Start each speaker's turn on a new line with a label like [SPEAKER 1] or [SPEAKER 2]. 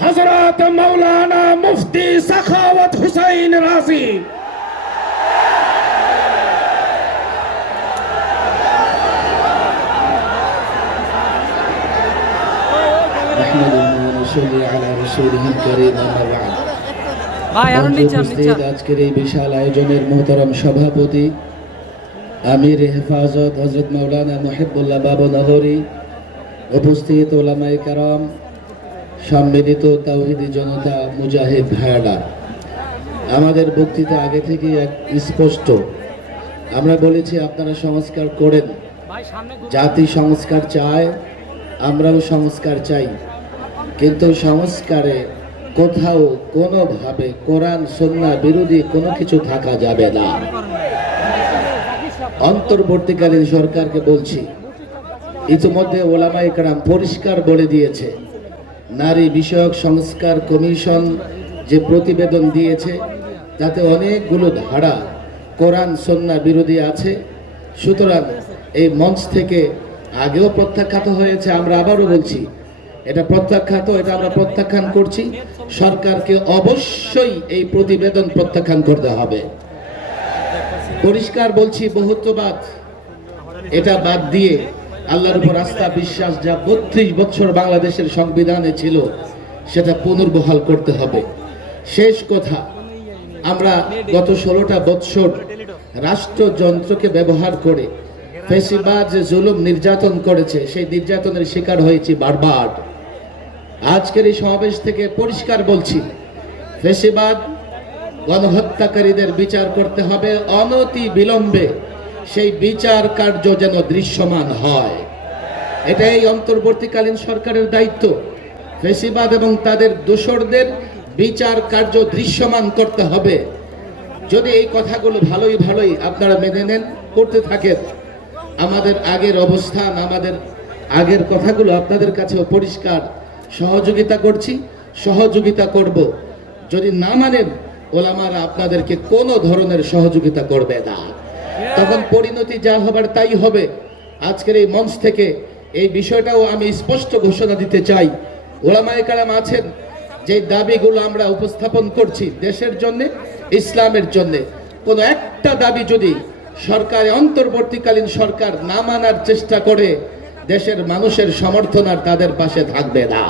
[SPEAKER 1] হজরত
[SPEAKER 2] মৌলানা
[SPEAKER 1] মুফতি
[SPEAKER 2] সাখাওয়াত
[SPEAKER 1] হুসাইন রাজি। বিশাল সভাপতি আমির হেফাজত মৌলানা উপস্থিত ওলামাই কারম সম্মিলিত তাওহিদি জনতা মুজাহিদ ভায়ালা আমাদের বক্তৃতা আগে থেকে এক স্পষ্ট। আমরা বলেছি আপনারা সংস্কার করেন। জাতি সংস্কার চায়, আমরাও সংস্কার চাই। কিন্তু সংস্কারে কোথাও কোনোভাবে কোরআন, সন্না, বিরোধী কোনো কিছু থাকা যাবে না। অন্তর্বর্তীকালীন সরকারকে বলছি, ইতিমধ্যে কারাম পরিষ্কার বলে দিয়েছে নারী বিষয়ক সংস্কার কমিশন যে প্রতিবেদন দিয়েছে, তাতে অনেকগুলো ধারা, কোরআন, সন্না বিরোধী আছে। সুতরাং এই মঞ্চ থেকে আগেও প্রত্যাখ্যাত হয়েছে, আমরা আবারও বলছি, এটা প্রত্যাখ্যাত, এটা আমরা প্রত্যাখ্যান করছি। সরকারকে অবশ্যই এই প্রতিবেদন প্রত্যাখ্যান করতে হবে। পরিষ্কার বলছি, বহুত্ববাদ। এটা বাদ দিয়ে আল্লাহর উপর আস্থা, বিশ্বাস, যা বত্রিশ বছর বাংলাদেশের সংবিধানে ছিল, সেটা পুনর্বহাল করতে হবে। শেষ কথা, আমরা গত ষোলোটা বৎসর রাষ্ট্রযন্ত্রকে ব্যবহার করে ফেসিবাদ, যে জুলুম নির্যাতন করেছে, সেই নির্যাতনের শিকার হয়েছি বারবার। আজকের এই সমাবেশ থেকে পরিষ্কার বলছি, ফেসিবাদ গণহত্যাকারীদের বিচার করতে হবে অনতি বিলম্বে। সেই বিচার কার্য যেন দৃশ্যমান হয়। এটাই অন্তর্বর্তীকালীন সরকারের দায়িত্ব। ফেসিবাদ এবং তাদের দোসরদের বিচার কার্য দৃশ্যমান করতে হবে। যদি এই কথাগুলো ভালোই ভালোই আপনারা মেনে নেন, করতে থাকেন, আমাদের আগের অবস্থান, আমাদের আগের কথাগুলো আপনাদের কাছেও পরিষ্কার সহযোগিতা করছি, সহযোগিতা করব। যদি না মানেন, ওলামারা আপনাদেরকে কোনো ধরনের সহযোগিতা করবে না। তখন পরিণতি যা হবার তাই হবে। আজকের এই মঞ্চ থেকে এই বিষয়টাও আমি স্পষ্ট ঘোষণা দিতে চাই। ওলামায়ে কালাম আছেন, যে দাবিগুলো আমরা উপস্থাপন করছি দেশের জন্য, ইসলামের জন্য। কোনো একটা দাবি যদি সরকারে, অন্তর্বর্তীকালীন সরকার না মানার চেষ্টা করে, দেশের মানুষের সমর্থন আর তাদের পাশে থাকবে না।